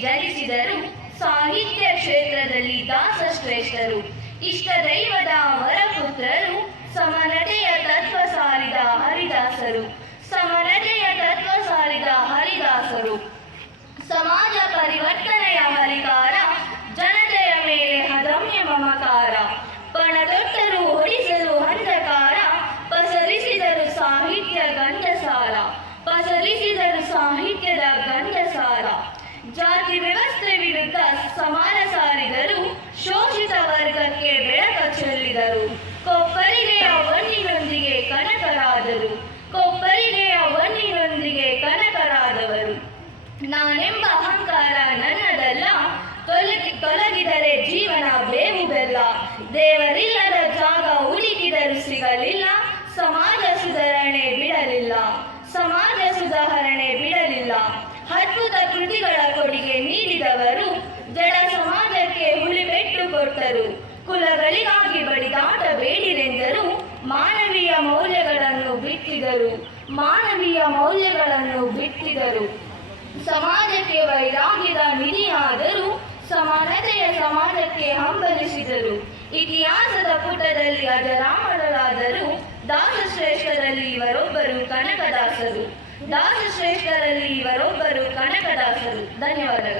ಜನಿಸಿದರು. ಸಾಹಿತ್ಯ ಕ್ಷೇತ್ರದಲ್ಲಿ ದಾಸ ಶ್ರೇಷ್ಠರು ಇಷ್ಟ ದೈವದ ವರಪುತ್ರರು. ಸಮನತೆಯ ತತ್ವ ಸಾರಿದ ಹರಿದಾಸರು. ಸಮನತೆಯ ತತ್ವ ಸಾರಿದ ಹರಿದಾಸರು. ಸಮಾಜ ಪರಿವರ್ತನೆಯ ಹರಿಕಾರ. ಜನತೆಯ ಮೇಲೆ ಹದಮ್ಯ ಮಮಕಾರ. ಪಣದೊಟ್ಟರು ವ್ಯವಸ್ಥೆ ಸಮಾನ ಸಾರಿದರು ಶೋಷಿತ ವರ್ಗಕ್ಕೆ ಬೆಳಕ ಚೆಲ್ಲಿದರು. ಕೊಬ್ಬರಿಗೆಯ ಒನ್ನಿನೊಂದಿಗೆ ಕನಕರಾದರು. ಕೊಬ್ಬರಿಗೆಯ ಒನ್ನಿನೊಂದಿಗೆ ಕನಕರಾದವರು. ನಾನೆಂಬ ಅಹಂಕಾರ ನನ್ನದಲ್ಲ. ತೊಲಗಿ ತೊಲಗಿದರೆ ಜೀವನ ಬೇವು ಬೆಲ್ಲ ದೇವರಿಲ್ಲದ ಜಾಗ ಹುಡುಕಿದರೂ ಸಿಗಲಿಲ್ಲ. ಸಮಾಜ ಸುಧಾರಣೆ ಬಿಡಲಿಲ್ಲ. ಸಮಾಜ ಬಿತ್ತಿದರು ಮಾನವೀಯ ಮೌಲ್ಯಗಳನ್ನು ಬಿತ್ತಿದರು ಸಮಾಜಕ್ಕೆ ವೈರಾಗ್ಯದ ನಿಧಿಯಾದರೂ ಸಮಾನತೆಯ ಸಮಾಜಕ್ಕೆ ಹಂಬಲಿಸಿದರು. ಇತಿಹಾಸದ ಪುಟದಲ್ಲಿ ಅಜರಾಮರಾದರೂ ದಾಸಶ್ರೇಷ್ಠರಲ್ಲಿ ಇವರೊಬ್ಬರು ಕನಕದಾಸರು. ದಾಸಶ್ರೇಷ್ಠರಲ್ಲಿ ಇವರೊಬ್ಬರು ಕನಕದಾಸರು. ಧನ್ಯವಾದಗಳು.